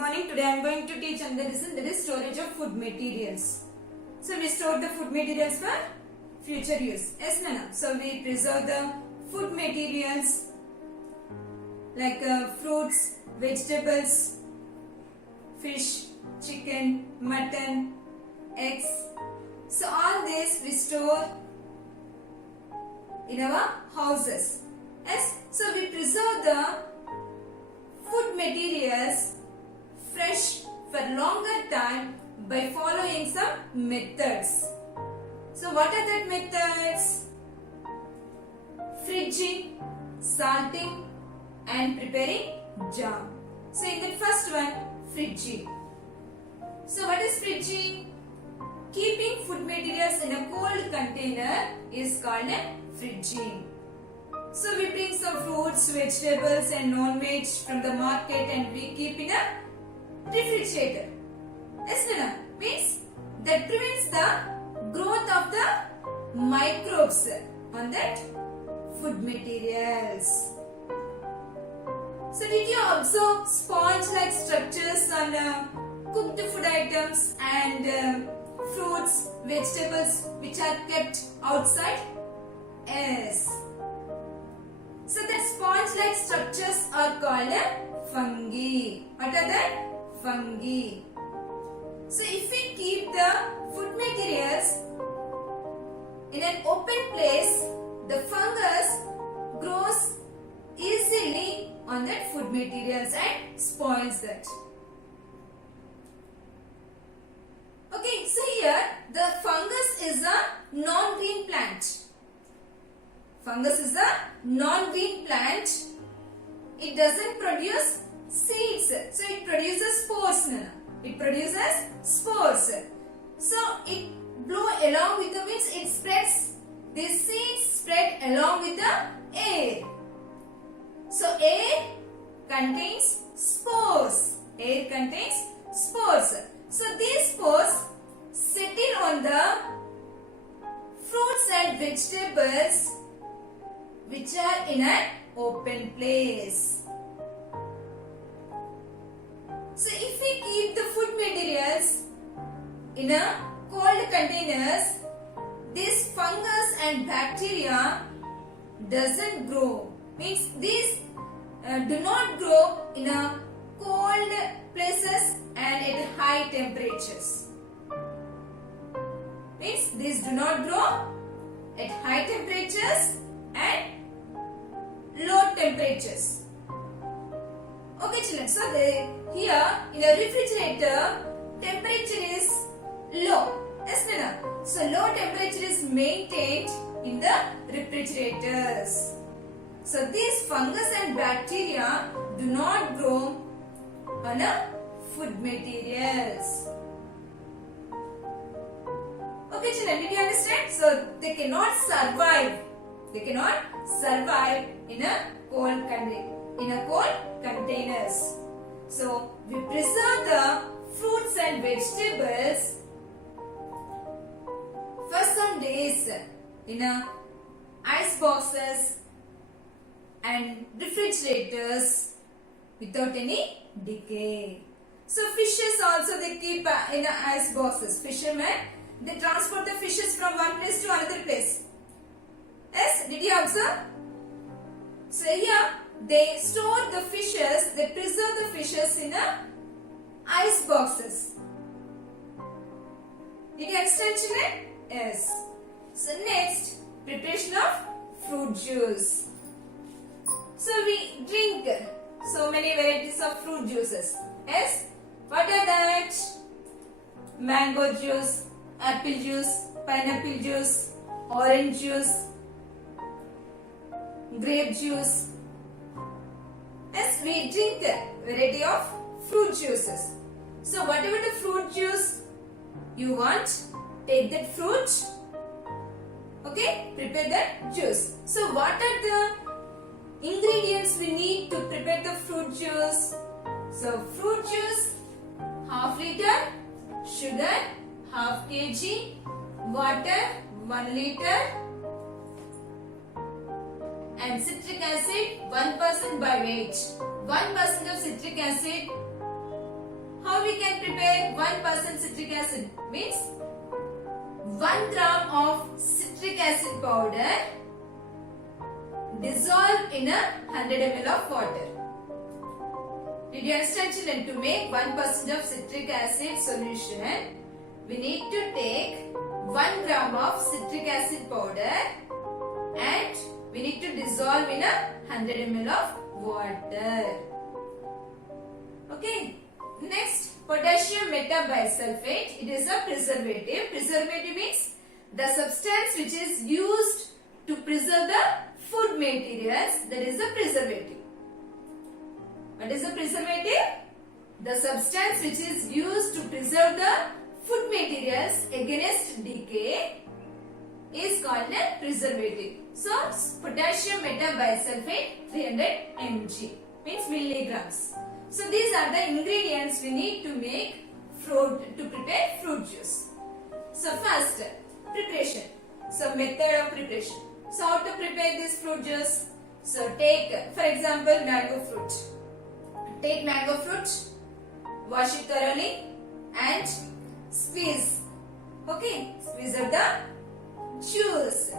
morning. Today I am going to teach another lesson, that is storage of food materials. So we store the food materials for future use. Yes, Nana. So we preserve the food materials like fruits, vegetables, fish, chicken, mutton, eggs. So all this we store in our houses. Yes. So we preserve the food materials fresh for longer time by following some methods. So what are that methods? Fridging, salting and preparing jam. So in the first one, fridging. So what is fridging? Keeping food materials in a cold container is called a fridging. So we bring some fruits, vegetables and non-veg from the market and we keep in a refrigerator. Yes, Nana? Means that prevents the growth of the microbes on that food materials. So did you observe sponge-like structures on cooked food items and fruits, vegetables which are kept outside? Yes. So the sponge-like structures are called fungi. What are they? Fungi. So if we keep the food materials in an open place, the fungus grows easily on that food materials and spoils that. Okay, so here the fungus is a non-green plant. Fungus is a non-green plant. It doesn't produce seeds. So it produces spores. It produces spores. So it blow along with the winds. It spreads. These seeds spread along with the air. So air contains spores. Air contains spores. So these spores settle on the fruits and vegetables which are in an open place. So if we keep the food materials in a cold containers, this fungus and bacteria doesn't grow. Means these do not grow in a cold places and at high temperatures. Means these do not grow at high temperatures and low temperatures. Okay children, so here in a refrigerator temperature is low. Yes, Nana? So low temperature is maintained in the refrigerators. So these fungus and bacteria do not grow on a food materials. Okay children, did you understand? So they cannot survive. They cannot survive in a cold containers. So we preserve the fruits and vegetables for some days in a ice boxes and refrigerators without any decay. So fishes also they keep in a ice boxes. Fishermen, they transport the fishes from one place to another place. Yes, did you observe? So here they store the fishes, they preserve the fishes in a ice boxes. Did you understand children? Yes. So next, preparation of fruit juice. So we drink so many varieties of fruit juices. Yes. What are that? Mango juice, apple juice, pineapple juice, orange juice, grape juice. Yes, we drink a variety of fruit juices. So whatever the fruit juice you want, take that fruit. Okay, prepare that juice. So what are the ingredients we need to prepare the fruit juice? So fruit juice, half liter, sugar, half kg, water, 1 liter, and citric acid 1% by weight. 1% of citric acid how we can prepare 1% citric acid? Means 1 gram of citric acid powder dissolved in a 100 ml of water. Did you understand, children? To make 1% of citric acid solution, we need to take 1 gram of citric acid powder and we need to dissolve in a 100 ml of water. Okay. Next, potassium metabisulfate. It is a preservative. Preservative means the substance which is used to preserve the food materials. That is the preservative. What is the preservative? The substance which is used to preserve the food materials against decay is called a preservative. So, potassium metabisulfate 300 mg means milligrams. So, these are the ingredients we need to make to prepare fruit juice. So, first, preparation. So, method of preparation. So, how to prepare this fruit juice? So, take, for example, mango fruit. Take mango fruit, wash it thoroughly and squeeze. Okay, squeeze out the juice.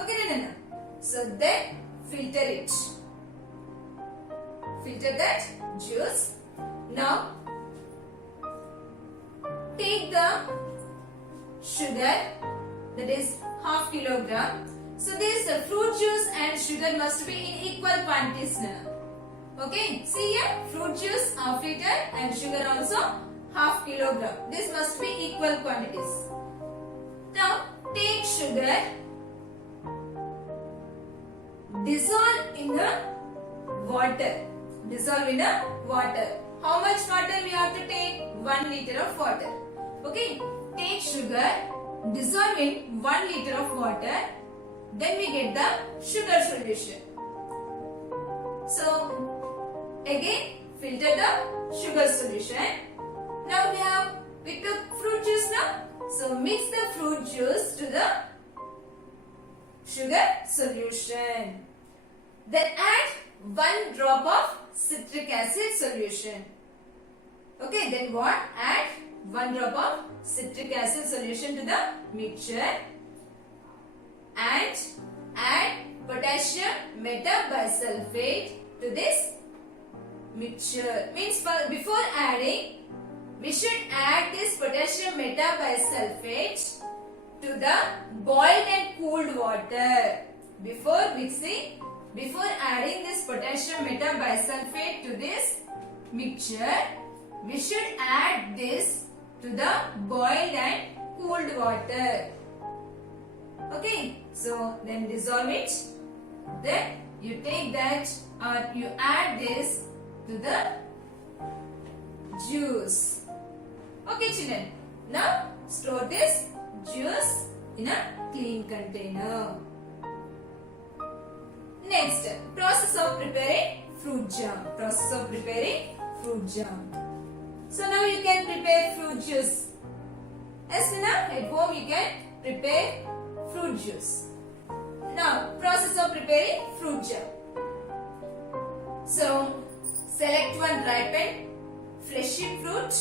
Okay, no. So then filter it. Filter that juice. Now take the sugar, that is half kilogram. So this fruit juice and sugar must be in equal quantities now. Okay, see here, fruit juice half liter and sugar also half kilogram. This must be equal quantities. Now take sugar, dissolve in the water. Dissolve in the water. How much water we have to take? 1 liter of water. Okay, take sugar, dissolve in 1 liter of water. Then we get the sugar solution. So again, filter the sugar solution. Now we took fruit juice now. So mix the fruit juice to the sugar solution. Then add 1 drop of citric acid solution. Okay, then what? Add 1 drop of citric acid solution to the mixture and add potassium metabisulfate to this mixture. Means before adding, we should add this potassium metabisulfate to the boiled and cooled water. Before mixing, before adding this potassium metabisulfate to this mixture, we should add this to the boiled and cooled water. Okay, so then dissolve it. Then you take that or you add this to the juice. Okay, children. Now store this juice in a clean container. Next, process of preparing fruit jam. Process of preparing fruit jam. So now you can prepare fruit juice. Yes, Nina? At home you can prepare fruit juice. Now, process of preparing fruit jam. So, select one ripened, fleshy fruit.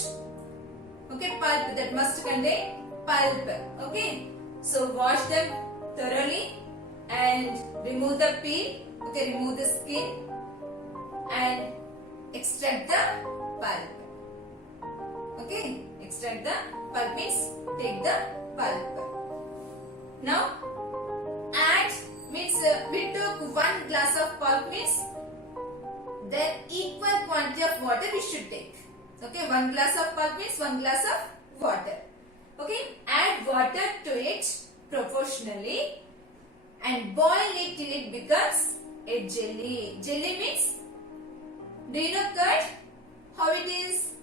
Okay, pulp that must contain pulp. Okay, so wash them thoroughly and remove the peel. Okay, remove the skin and extract the pulp. Okay, extract the pulp means take the pulp. Now add means we took 1 glass of pulp means then equal quantity of water we should take. Okay, 1 glass of pulp means 1 glass of water. Okay, add water to it proportionally and boil it till it becomes a jelly. Jelly means, do you know curd? How it is?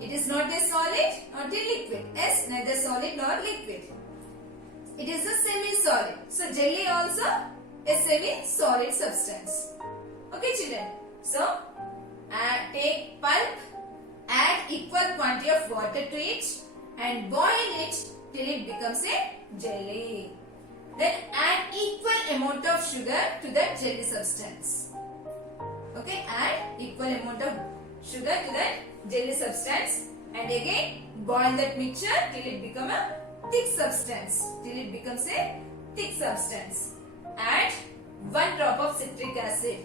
It is not a solid, not a liquid. Yes, neither solid nor liquid. It is a semi-solid. So, jelly also a semi-solid substance. Okay, children. So, take pulp, add equal quantity of water to it and boil it till it becomes a jelly. Then add equal amount of sugar to that jelly substance. Okay, add equal amount of sugar to that jelly substance and again boil that mixture till it become a thick substance. Till it becomes a thick substance. Add 1 drop of citric acid.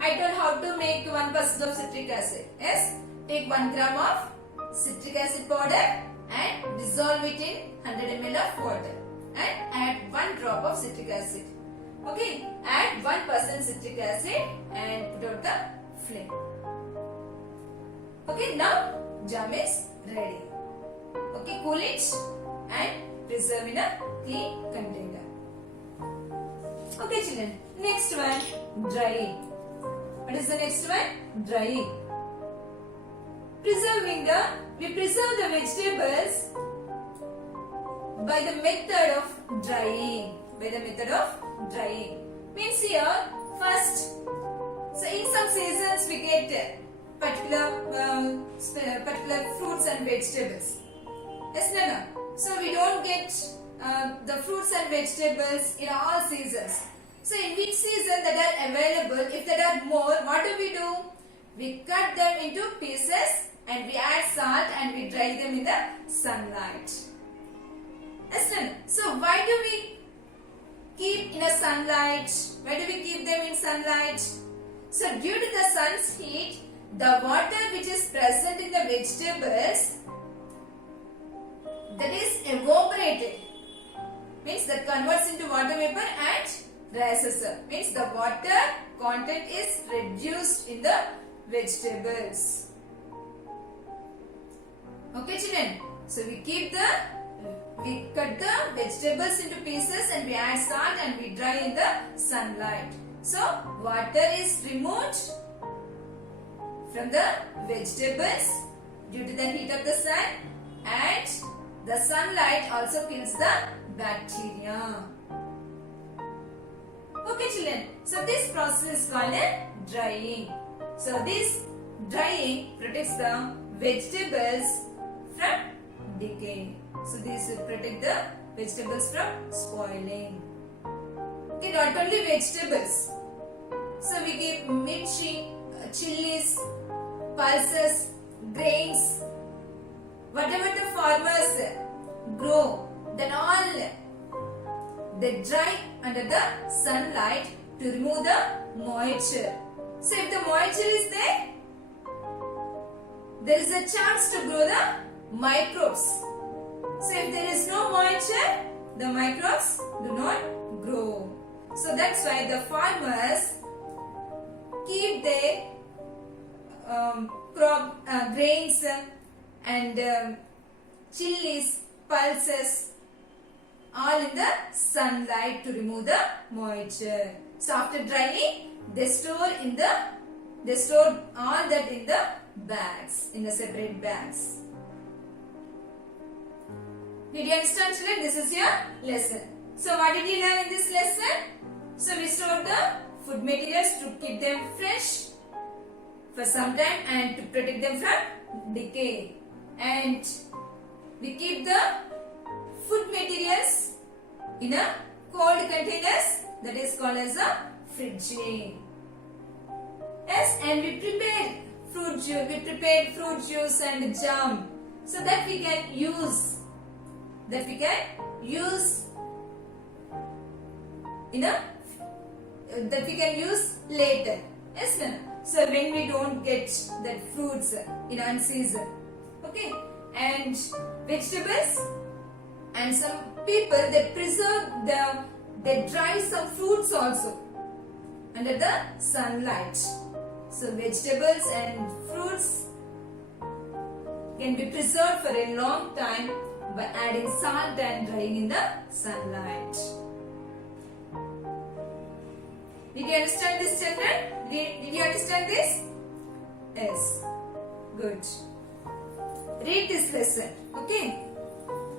I told how to make 1% of citric acid. Yes, take 1 gram of citric acid powder and dissolve it in 100 ml of water and add 1 drop of citric acid. Okay, add 1% citric acid and put out the flame. Okay, now jam is ready. Okay, cool it and preserve in a clean container. Okay children, next one, drying. What is the next one? Drying. We preserve the vegetables by the method of drying. Means here, first, so in some seasons we get particular fruits and vegetables. Yes, no. So we don't get the fruits and vegetables in all seasons. So in which season that are available, if there are more, what do? We cut them into pieces and we add salt and we dry them in the sunlight. Yes, no. So why do we keep in a sunlight? Why do we keep them in sunlight? So due to the sun's heat, the water which is present in the vegetables, that is evaporated, means that converts into water vapor and rises up. Means the water content is reduced in the vegetables. Okay children, so we cut the vegetables into pieces and we add salt and we dry in the sunlight. So water is removed from the vegetables due to the heat of the sun and the sunlight also kills the bacteria. Okay children, so this process is called drying. So this drying protects the vegetables from decay. So this will protect the vegetables from spoiling. Okay, not only vegetables. So we give mirchi, chilies, pulses, grains, whatever the farmers grow, then all they dry under the sunlight to remove the moisture. So if the moisture is there is a chance to grow the microbes. So if there is no moisture, the microbes do not grow. So that's why the farmers keep their grains and chilies, pulses all in the sunlight to remove the moisture. So after drying, they store all that in the bags, in the separate bags. Did you understand children? This is your lesson. So what did you learn in this lesson? So we store the food materials to keep them fresh for some time and to protect them from decay. And we keep the food materials in a cold containers, that is called as a fridge. Yes, and we prepared fruit juice and jam so that we can use later. Yes, ma'am. So when we don't get that fruits in unseason, okay, and vegetables, and some people they dry some fruits also under the sunlight. So vegetables and fruits can be preserved for a long time by adding salt and drying in the sunlight. Did you understand this, children? Did you understand this? Yes. Good. Read this lesson. Okay.